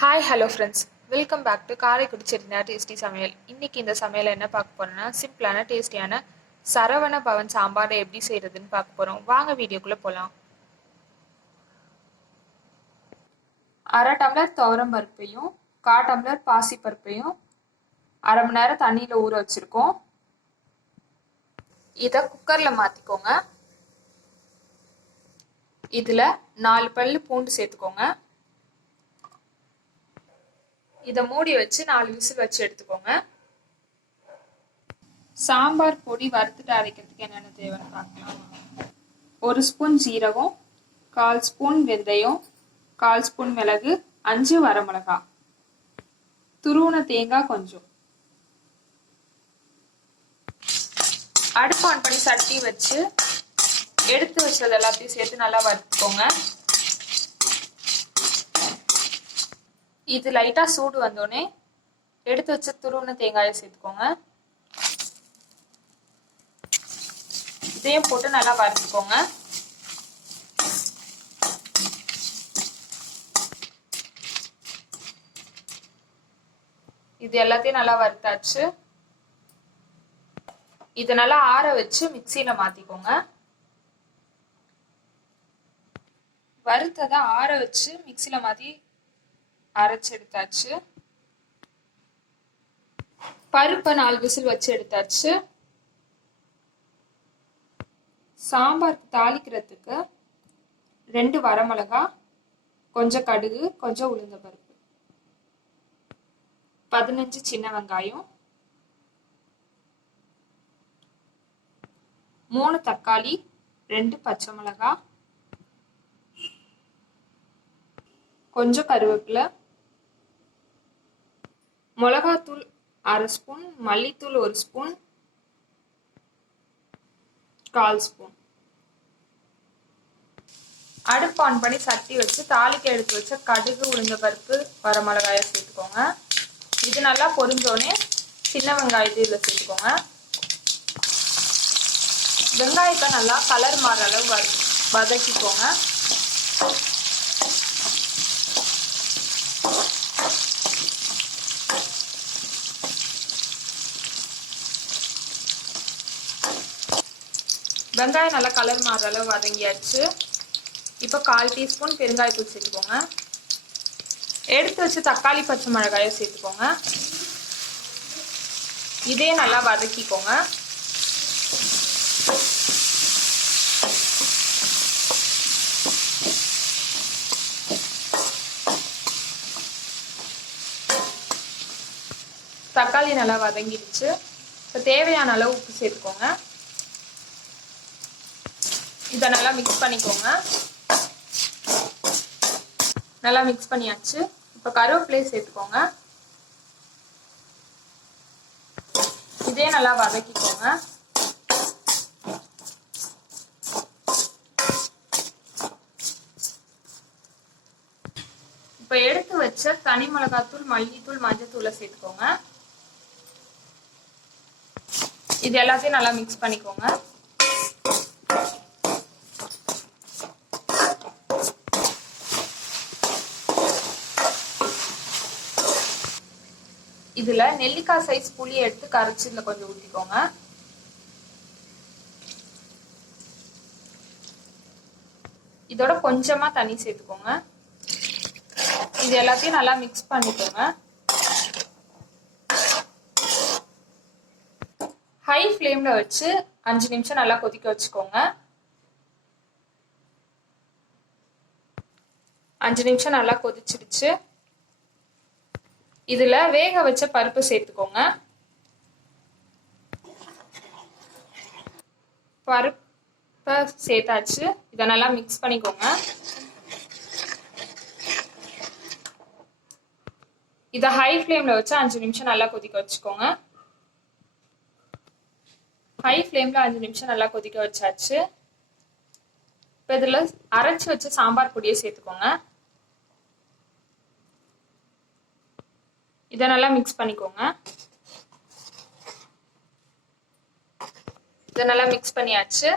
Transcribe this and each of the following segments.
Hi hello friends, welcome back to Karaikudi Chettinad tasty சமையல். இன்றைக்கி இந்த சமையல் என்ன பார்க்க போகிறோன்னா, சிம்பிளான டேஸ்டியான சரவண பவன் சாம்பாரை எப்படி செய்கிறதுன்னு பார்க்க போகிறோம். வாங்க வீடியோக்குள்ளே போகலாம். அரை டம்ளர் துவரம் பருப்பையும் 1/4 டம்ளர் பாசி பருப்பையும் அரை மணி நேரம் தண்ணியில் ஊற வச்சுருக்கோம். இதை குக்கரில் மாற்றிக்கோங்க. இதில் 4 பல்லு பூண்டு சேர்த்துக்கோங்க. இதை மூடி வச்சு 4 விசில் வச்சு எடுத்துக்கோங்க. சாம்பார் பொடி வறுத்துட்டு அரைக்கிறதுக்கு என்னென்ன தேவைன்னு பார்க்கலாம். 1 ஸ்பூன் ஜீரகம், 1/4 ஸ்பூன் வெந்தயம், 1/4 ஸ்பூன் மிளகு, 5 வரமிளகாய், துருவன தேங்காய் கொஞ்சம். அடுப்பு ஆன் பண்ணி சட்டி வச்சு எடுத்து வச்சது எல்லாத்தையும் சேர்த்து நல்லா வறுத்துக்கோங்க. இது லைட்டா சூடு வந்தோடனே எடுத்து வச்ச துருவன தேங்காயை சேர்த்துக்கோங்க. இதையும் போட்டு நல்லா வறுத்துக்கோங்க. இது எல்லாத்தையும் நல்லா வறுத்தாச்சு. இதை நல்லா ஆற வச்சு மிக்சியில மாத்திக்கோங்க. வறுத்ததை ஆற வச்சு மிக்சியில மாத்தி அரைச்சு எடுத்தாச்சு. பருப்பை 4 விசில் வச்சு எடுத்தாச்சு. சாம்பாருக்கு தாளிக்கிறதுக்கு 2 வரமிளகாய், கொஞ்சம் கடுகு, கொஞ்சம் உளுந்த பருப்பு, 15 சின்ன வெங்காயம், 3 தக்காளி, 2 பச்சை மிளகாய், கொஞ்சம் கருவேப்பிலை, மிளகாத்தூள் 1/2 ஸ்பூன், மல்லித்தூள் 1 ஸ்பூன், 1/4 ஸ்பூன். அடுப்பு ஆன் பண்ணி சட்டி வச்சு தாளிக்க எடுத்து வச்ச கடுகு, உளுந்த பருப்பு, வரமிளகாயை சேர்த்துக்கோங்க. இது நல்லா பொரிஞ்சோடனே சின்ன வெங்காயத்தை இதில் சேர்த்துக்கோங்க. வெங்காயத்தை நல்லா கலர் மாற அளவு வதக்கிக்கோங்க. வெங்காயம் நல்லா கலர் மாற அளவு வதங்கியாச்சு. இப்போ 1/4 டீஸ்பூன் பெருங்காயத்தூள் சேர்த்துக்கோங்க. எடுத்து வச்சு தக்காளி, பச்சை மிளகாயை சேர்த்துக்கோங்க. இதே நல்லா வதக்கிக்கோங்க. தக்காளி நல்லா வதங்கிடுச்சு. இப்போ தேவையான அளவு உப்பு சேர்த்துக்கோங்க. இதை நல்லா மிக்ஸ் பண்ணிக்கோங்க. நல்லா மிக்ஸ் பண்ணியாச்சு. இப்போ கருவேப்பிலையை சேர்த்துக்கோங்க. இதே நல்லா வதக்கிக்கோங்க. இப்போ எடுத்து வச்ச தனி மிளகாத்தூள், மல்லித்தூள், மஞ்சத்தூளை சேர்த்துக்கோங்க. இது எல்லாத்தையும் நல்லா மிக்ஸ் பண்ணிக்கோங்க. இதுல நெல்லிக்காய் சைஸ் புளியை எடுத்து கரைச்சி இதுல கொஞ்சம் ஊத்திக்கோங்க. இதோட கொஞ்சமா தண்ணி சேர்த்துக்கோங்க. இது எல்லாத்தையும் நல்லா மிக்ஸ் பண்ணிக்கோங்க. ஹை ஃப்ளேம்ல வச்சு 5 நிமிஷம் நல்லா கொதிக்க வச்சுக்கோங்க. 5 நிமிஷம் நல்லா கொதிச்சிடுச்சு. இதுல வேக வச்ச பருப்பு சேர்த்துக்கோங்க. பருப்பை சேர்த்தாச்சு. இதை நல்லா மிக்ஸ் பண்ணிக்கோங்க. இதை ஹை ஃப்ளேம்ல வச்சு 5 நிமிஷம் நல்லா கொதிக்க வச்சுக்கோங்க. ஹை ஃப்ளேம்ல 5 நிமிஷம் நல்லா கொதிக்க வச்சாச்சு. இப்போ இதுல அரைச்சு வச்ச சாம்பார் பொடியை சேர்த்துக்கோங்க. இதை நல்லா மிக்ஸ் பண்ணிக்கோங்க. இதை நல்லா மிக்ஸ் பண்ணியாச்சு.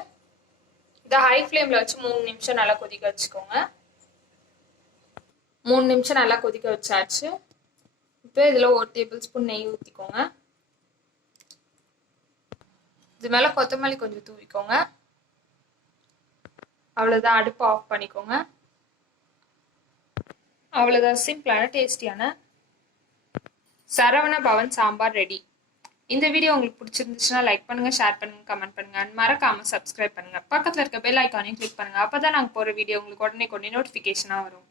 இதை ஹை ஃப்ளேம்ல வச்சு 3 நிமிஷம் நல்லா கொதிக்க வச்சுக்கோங்க. 3 நிமிஷம் நல்லா கொதிக்க வச்சாச்சு. இப்போ இதில் 1 டேபிள் ஸ்பூன் நெய் ஊற்றிக்கோங்க. இது மேலே கொத்தமல்லி கொஞ்சம் தூவிக்கோங்க. அவ்வளோதான், அடுப்பு ஆஃப் பண்ணிக்கோங்க. அவ்வளோதான், சிம்பிளான டேஸ்டியான சரவண பவன் சாம்பார் ரெடி. இந்த வீடியோ உங்களுக்கு பிடிச்சிருந்துச்சுன்னா லைக் பண்ணுங்க, ஷேர் பண்ணுங்க, கமெண்ட் பண்ணுங்க, அண்ட் மறக்காம சப்ஸ்கிரைப் பண்ணுங்க. பக்கத்தில் இருக்க பெல் ஐக்கானையும் கிளிக் பண்ணுங்க. அப்பதான் நாங்கள் போகிற வீடியோ உங்களுக்கு உடனே நோட்டிஃபிகேஷனாக வரும்.